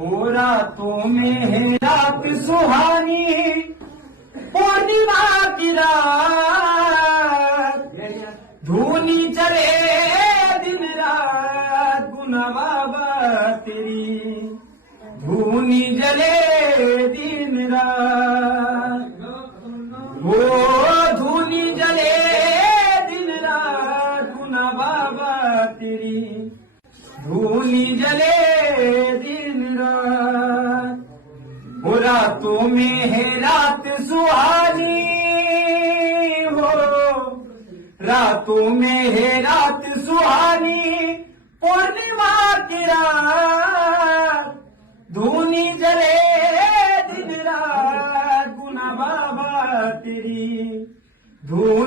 हो रातों में है रात सुहानी, पूर्णिमा की रात, धूनी चले दिन रात, गुना बाबा तेरी धूनी जले दिन रात, हो धूनी जले दिन रात, गुना बाबा तेरी धूनी जले दिन रात। हो रातों में है रात सुहानी, हो रातों में है रात सुहानी, पूर्णिमा की रात, धूनी जले दिन रात, गुना बाबा तेरी धूनी